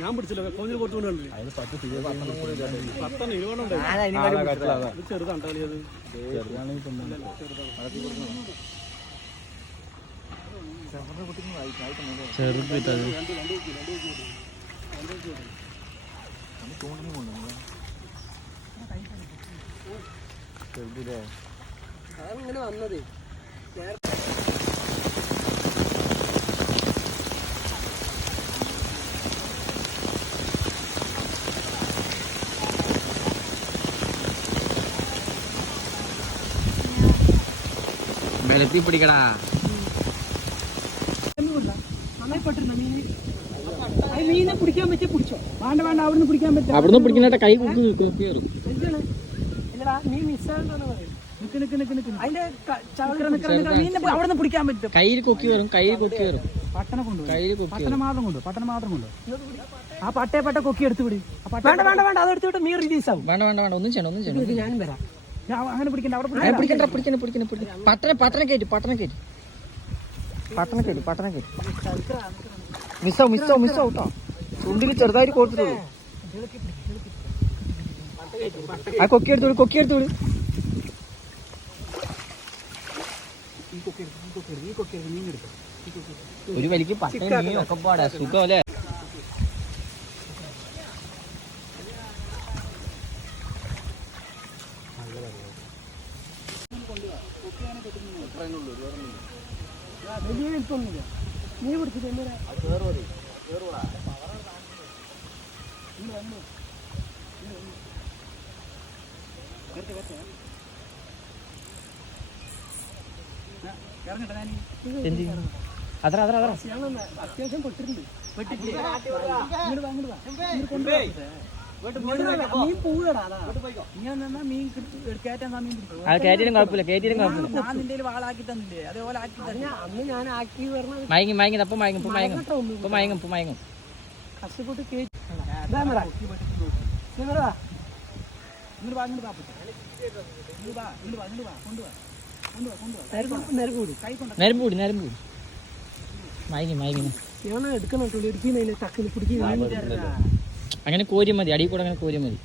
ഞാൻ പിടിച്ചില്ല കോഞ്ഞിൽ കൊടുത്തുകൊണ്ടല്ലേ ചെറുതാണ് കളിയത് അതങ്ങനെ വന്നത് ബലത്തി പിടിക്കടാ മീനെ പിടിക്കാൻ പറ്റിയ പിടിച്ചോ വേണ്ട വേണ്ട അവിടുന്ന് പിടിക്കാൻ പറ്റും അവിടുന്ന് പിടിക്കണ കൈ കയറും അവിടുന്ന് പിടിക്കാൻ പറ്റും കയ്യിൽ കൊക്കി വരും കയ്യിൽ കൊക്കി വരും പട്ടണം മാത്രം കൊണ്ട് ആ പട്ട കൊക്കി എടുത്തു വിടും വേണ്ട വേണ്ട വേണ്ട അതെടുത്തിട്ട് മീൻ റിലീസ് ആവും വേണ്ട വേണ്ട വേണ്ട ഒന്നും ചെയ്യണം ഞാനും വരാം അങ്ങനെ പിടിക്കണ്ട അവിടെ പട്ടണ കയറ്റി മിസ്സാവും കേട്ടോ ചുണ്ടിൽ ചെറുതായിട്ട് കൊടുത്തിട്ടുള്ളൂ ആ കൊക്കി എടുത്തു വിട് ഒരു വലിക്ക് പട്ടയും ഒക്കെ പാടാ സുഖം അല്ലേ നീ പിടിച്ചിട്ട് അത്യാവശ്യം പെട്ടിട്ടുണ്ട് മീൻ പോവുകടാ മീൻ കയറ്റാൻ സമയം നിന്റെ വാളാക്കി തന്നില്ലേ അതേപോലെ ആക്കി തന്നെ അന്ന് ഞാൻ ആക്കി മയങ്ങും കഷ്ടപ്പെട്ട് നരമ്പൂടി മയങ്ങി എടുക്കണം ടക്കിൽ പിടിക്കുന്ന അങ്ങനെ കോരി മതി അടി കൂടെ അങ്ങനെ കോരി മതി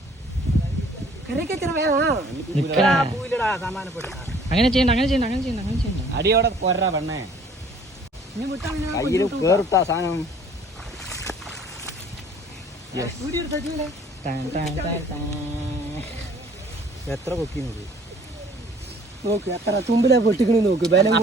അങ്ങനെ ചെയ്യണ്ട അടിയോടെ കൊറ പെണ്ണേ കയ്യിൽ കേറിട്ടാ സാധനം എത്ര കൊക്കി നോക്ക് എത്ര തുമ്പിലെ പൊട്ടിക്കണി നോക്ക് ബലം